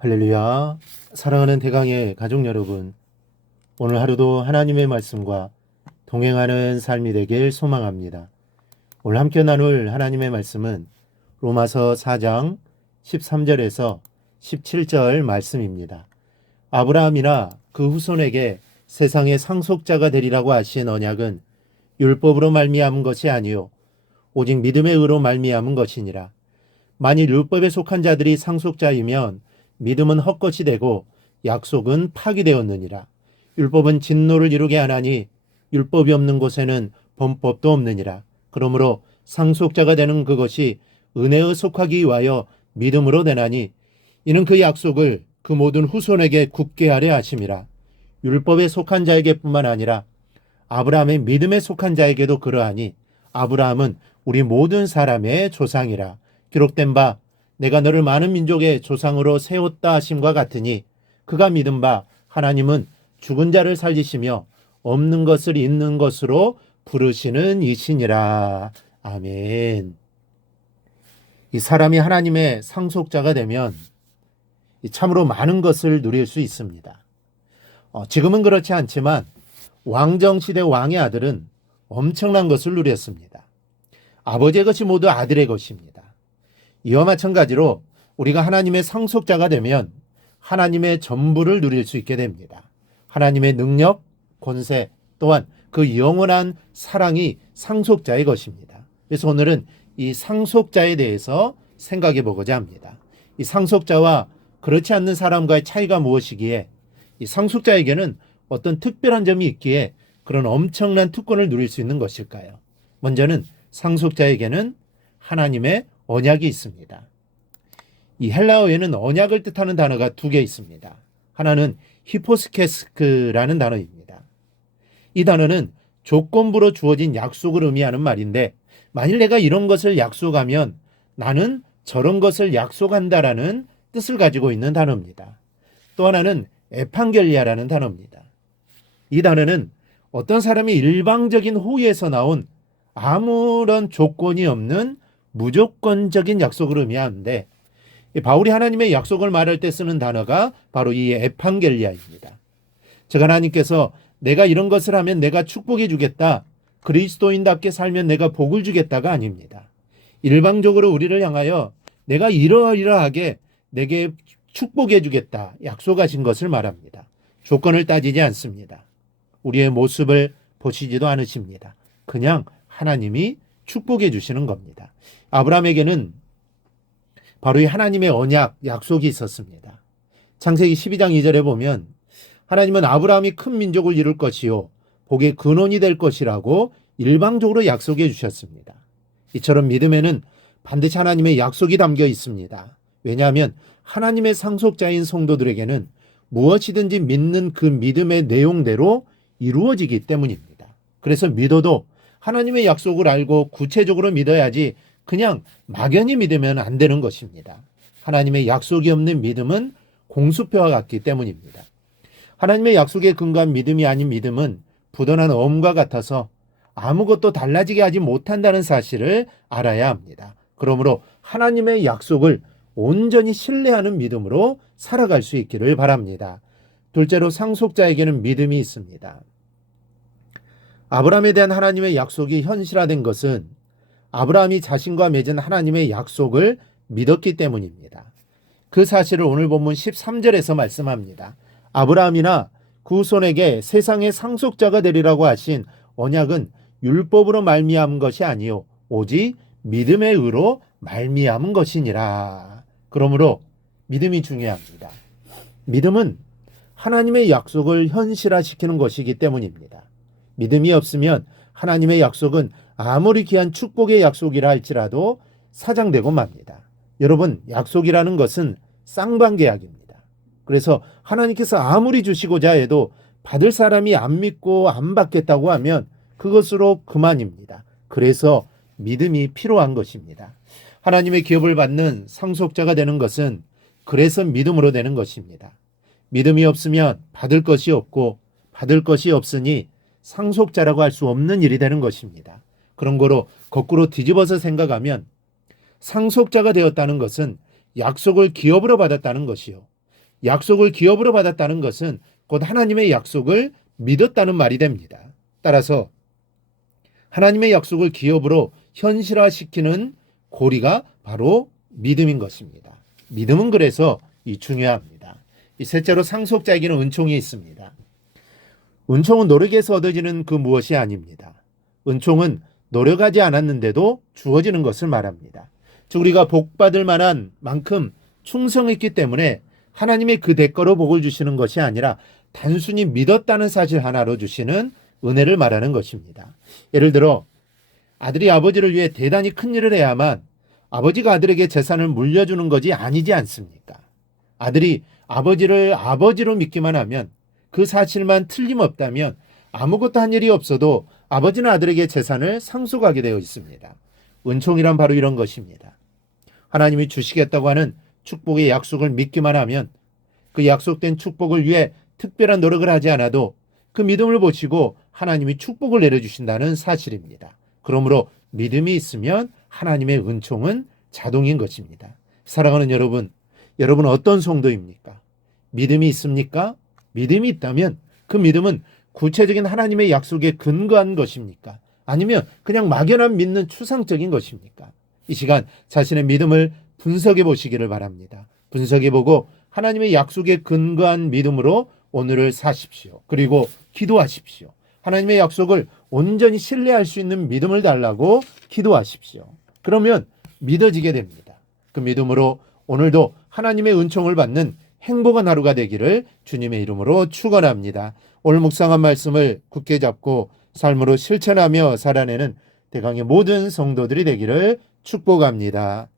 할렐루야. 사랑하는 대강의 가족 여러분, 오늘 하루도 하나님의 말씀과 동행하는 삶이 되길 소망합니다. 오늘 함께 나눌 하나님의 말씀은 로마서 4장 13절에서 17절 말씀입니다. 아브라함이나 그 후손에게 세상의 상속자가 되리라고 하신 언약은 율법으로 말미암은 것이 아니요 오직 믿음의 의로 말미암은 것이니라. 만일 율법에 속한 자들이 상속자이면 믿음은 헛것이 되고 약속은 파기되었느니라. 율법은 진노를 이루게 하나니 율법이 없는 곳에는 범법도 없느니라. 그러므로 상속자가 되는 그것이 은혜에 속하기 위하여 믿음으로 되나니 이는 그 약속을 그 모든 후손에게 굳게 하려 하심이라. 율법에 속한 자에게뿐만 아니라 아브라함의 믿음에 속한 자에게도 그러하니 아브라함은 우리 모든 사람의 조상이라. 기록된 바 내가 너를 많은 민족의 조상으로 세웠다 하심과 같으니 그가 믿은 바 하나님은 죽은 자를 살리시며 없는 것을 있는 것으로 부르시는 이시니라. 아멘. 이 사람이 하나님의 상속자가 되면 참으로 많은 것을 누릴 수 있습니다. 지금은 그렇지 않지만 왕정시대 왕의 아들은 엄청난 것을 누렸습니다. 아버지의 것이 모두 아들의 것입니다. 이와 마찬가지로 우리가 하나님의 상속자가 되면 하나님의 전부를 누릴 수 있게 됩니다. 하나님의 능력, 권세, 또한 그 영원한 사랑이 상속자의 것입니다. 그래서 오늘은 이 상속자에 대해서 생각해 보고자 합니다. 이 상속자와 그렇지 않는 사람과의 차이가 무엇이기에 이 상속자에게는 어떤 특별한 점이 있기에 그런 엄청난 특권을 누릴 수 있는 것일까요? 먼저는 상속자에게는 하나님의 언약이 있습니다. 이 헬라어에는 언약을 뜻하는 단어가 두 개 있습니다. 하나는 히포스케스크라는 단어입니다. 이 단어는 조건부로 주어진 약속을 의미하는 말인데 만일 내가 이런 것을 약속하면 나는 저런 것을 약속한다라는 뜻을 가지고 있는 단어입니다. 또 하나는 에판겔리아라는 단어입니다. 이 단어는 어떤 사람이 일방적인 호의에서 나온 아무런 조건이 없는 무조건적인 약속을 의미하는데 바울이 하나님의 약속을 말할 때 쓰는 단어가 바로 이 에판겔리아입니다. 즉 하나님께서 내가 이런 것을 하면 내가 축복해 주겠다. 그리스도인답게 살면 내가 복을 주겠다가 아닙니다. 일방적으로 우리를 향하여 내가 이러이러하게 내게 축복해 주겠다. 약속하신 것을 말합니다. 조건을 따지지 않습니다. 우리의 모습을 보시지도 않으십니다. 그냥 하나님이 축복해 주시는 겁니다. 아브라함에게는 바로 이 하나님의 언약, 약속이 있었습니다. 창세기 12장 2절에 보면 하나님은 아브라함이 큰 민족을 이룰 것이요 복의 근원이 될 것이라고 일방적으로 약속해 주셨습니다. 이처럼 믿음에는 반드시 하나님의 약속이 담겨 있습니다. 왜냐하면 하나님의 상속자인 성도들에게는 무엇이든지 믿는 그 믿음의 내용대로 이루어지기 때문입니다. 그래서 믿어도 하나님의 약속을 알고 구체적으로 믿어야지 그냥 막연히 믿으면 안 되는 것입니다. 하나님의 약속이 없는 믿음은 공수표와 같기 때문입니다. 하나님의 약속에 근거한 믿음이 아닌 믿음은 부도난 엄과 같아서 아무것도 달라지게 하지 못한다는 사실을 알아야 합니다. 그러므로 하나님의 약속을 온전히 신뢰하는 믿음으로 살아갈 수 있기를 바랍니다. 둘째로 상속자에게는 믿음이 있습니다. 아브라함에 대한 하나님의 약속이 현실화된 것은 아브라함이 자신과 맺은 하나님의 약속을 믿었기 때문입니다. 그 사실을 오늘 본문 13절에서 말씀합니다. 아브라함이나 그 후손에게 세상의 상속자가 되리라고 하신 언약은 율법으로 말미암은 것이 아니요 오직 믿음의 의로 말미암은 것이니라. 그러므로 믿음이 중요합니다. 믿음은 하나님의 약속을 현실화시키는 것이기 때문입니다. 믿음이 없으면 하나님의 약속은 아무리 귀한 축복의 약속이라 할지라도 사장되고 맙니다. 여러분, 약속이라는 것은 쌍방계약입니다. 그래서 하나님께서 아무리 주시고자 해도 받을 사람이 안 믿고 안 받겠다고 하면 그것으로 그만입니다. 그래서 믿음이 필요한 것입니다. 하나님의 기업을 받는 상속자가 되는 것은 그래서 믿음으로 되는 것입니다. 믿음이 없으면 받을 것이 없고 받을 것이 없으니 상속자라고 할 수 없는 일이 되는 것입니다. 그런 거로 거꾸로 뒤집어서 생각하면 상속자가 되었다는 것은 약속을 기업으로 받았다는 것이요 약속을 기업으로 받았다는 것은 곧 하나님의 약속을 믿었다는 말이 됩니다. 따라서 하나님의 약속을 기업으로 현실화시키는 고리가 바로 믿음인 것입니다. 믿음은 그래서 중요합니다. 셋째로 상속자에게는 은총이 있습니다. 은총은 노력에서 얻어지는 그 무엇이 아닙니다. 은총은 노력하지 않았는데도 주어지는 것을 말합니다. 즉 우리가 복받을 만한 만큼 충성했기 때문에 하나님의 그 대가로 복을 주시는 것이 아니라 단순히 믿었다는 사실 하나로 주시는 은혜를 말하는 것입니다. 예를 들어 아들이 아버지를 위해 대단히 큰 일을 해야만 아버지가 아들에게 재산을 물려주는 것이 아니지 않습니까? 아들이 아버지를 아버지로 믿기만 하면 그 사실만 틀림없다면 아무것도 한 일이 없어도 아버지는 아들에게 재산을 상속하게 되어 있습니다. 은총이란 바로 이런 것입니다. 하나님이 주시겠다고 하는 축복의 약속을 믿기만 하면 그 약속된 축복을 위해 특별한 노력을 하지 않아도 그 믿음을 보시고 하나님이 축복을 내려주신다는 사실입니다. 그러므로 믿음이 있으면 하나님의 은총은 자동인 것입니다. 사랑하는 여러분, 여러분은 어떤 성도입니까? 믿음이 있습니까? 믿음이 있다면 그 믿음은 구체적인 하나님의 약속에 근거한 것입니까? 아니면 그냥 막연한 믿는 추상적인 것입니까? 이 시간 자신의 믿음을 분석해 보시기를 바랍니다. 분석해 보고 하나님의 약속에 근거한 믿음으로 오늘을 사십시오. 그리고 기도하십시오. 하나님의 약속을 온전히 신뢰할 수 있는 믿음을 달라고 기도하십시오. 그러면 믿어지게 됩니다. 그 믿음으로 오늘도 하나님의 은총을 받는 행복한 하루가 되기를 주님의 이름으로 축원합니다. 오늘 묵상한 말씀을 굳게 잡고 삶으로 실천하며 살아내는 대강의 모든 성도들이 되기를 축복합니다.